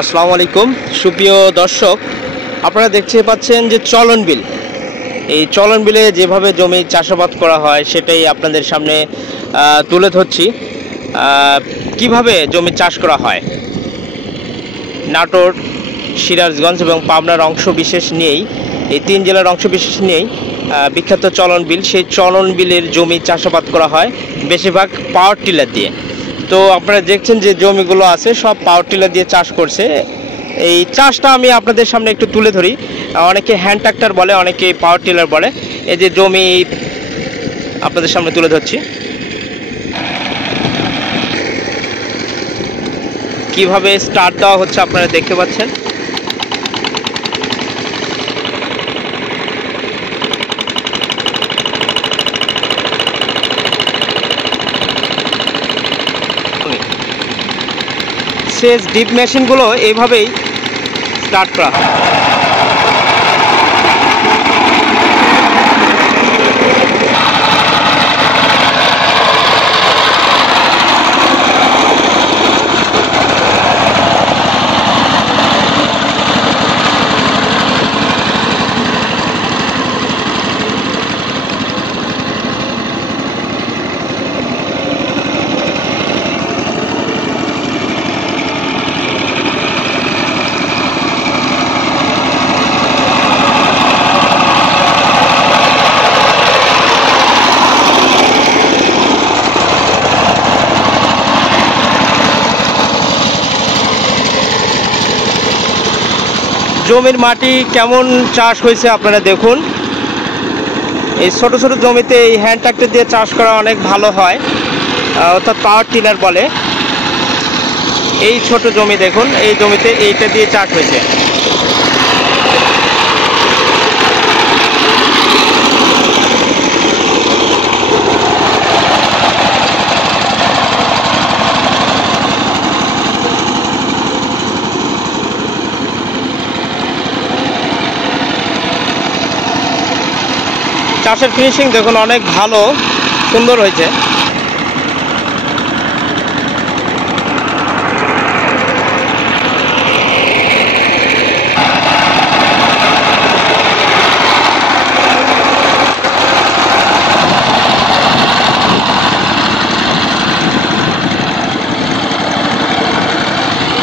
আসসালামু আলাইকুম সুপ্রিয় দর্শক, আপনারা দেখতে পাচ্ছেন যে চলন বিল। এই চলন বিলে যেভাবে জমি চাষাবাদ করা হয় সেটাই আপনাদের সামনে তুলে ধরছি। কিভাবে জমি চাষ করা হয় নাটোর, সিরাজগঞ্জ এবং পাবনার অংশ বিশেষ নিয়েই, এই তিন জেলার অংশ বিশেষ নিয়েই বিখ্যাত চলন বিল। সেই চলন বিলের জমি চাষাবাদ করা হয় বেশিরভাগ পাওয়ার টিলার দিয়ে। তো আপনারা দেখছেন যে জমিগুলো আছে সব পাওয়ার টিলার দিয়ে চাষ করছে। এই চাষটা আমি আপনাদের সামনে একটু তুলে ধরি। অনেকে হ্যান্ড ট্রাক্টর বলে, অনেকে পাওয়ার টিলার বলে। এই যে জমি আপনাদের সামনে তুলে ধরছি, কিভাবে স্টার্ট দেওয়া হচ্ছে আপনারা দেখতে পাচ্ছেন। সেচ ডিপ মেশিনগুলো এইভাবেই স্টার্ট করা হয়। জমির মাটি কেমন চাষ হয়েছে আপনারা দেখুন। এই ছোট ছোট জমিতে এই হ্যান্ড ট্রাক্টর দিয়ে চাষ করা অনেক ভালো হয়, অর্থাৎ পাওয়ার টিলার বলে। এই ছোট জমি দেখুন, এই জমিতে এইটা দিয়ে চাষ হয়েছে। চাষের ফিনিশিং দেখুন, অনেক ভালো, সুন্দর হয়েছে।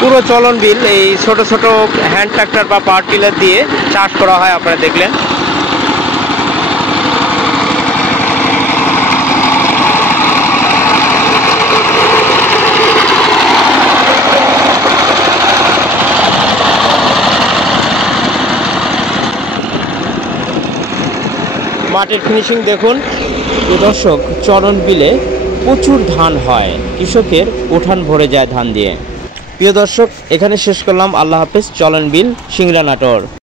পুরো চলন বিল এই ছোট ছোট হ্যান্ড ট্রাক্টর বা পাওয়ার টিলার দিয়ে চাষ করা হয়, আপনারা দেখলেন। মাটির ফিনিশিং দেখুন। দর্শক, চলন বিলে প্রচুর ধান হয়, কৃষকের উঠান ভরে যায় ধান দিয়ে। প্রিয় দর্শক, এখানে শেষ করলাম। আল্লাহ হাফেজ। চলন বিল, সিংড়া, নাটোর।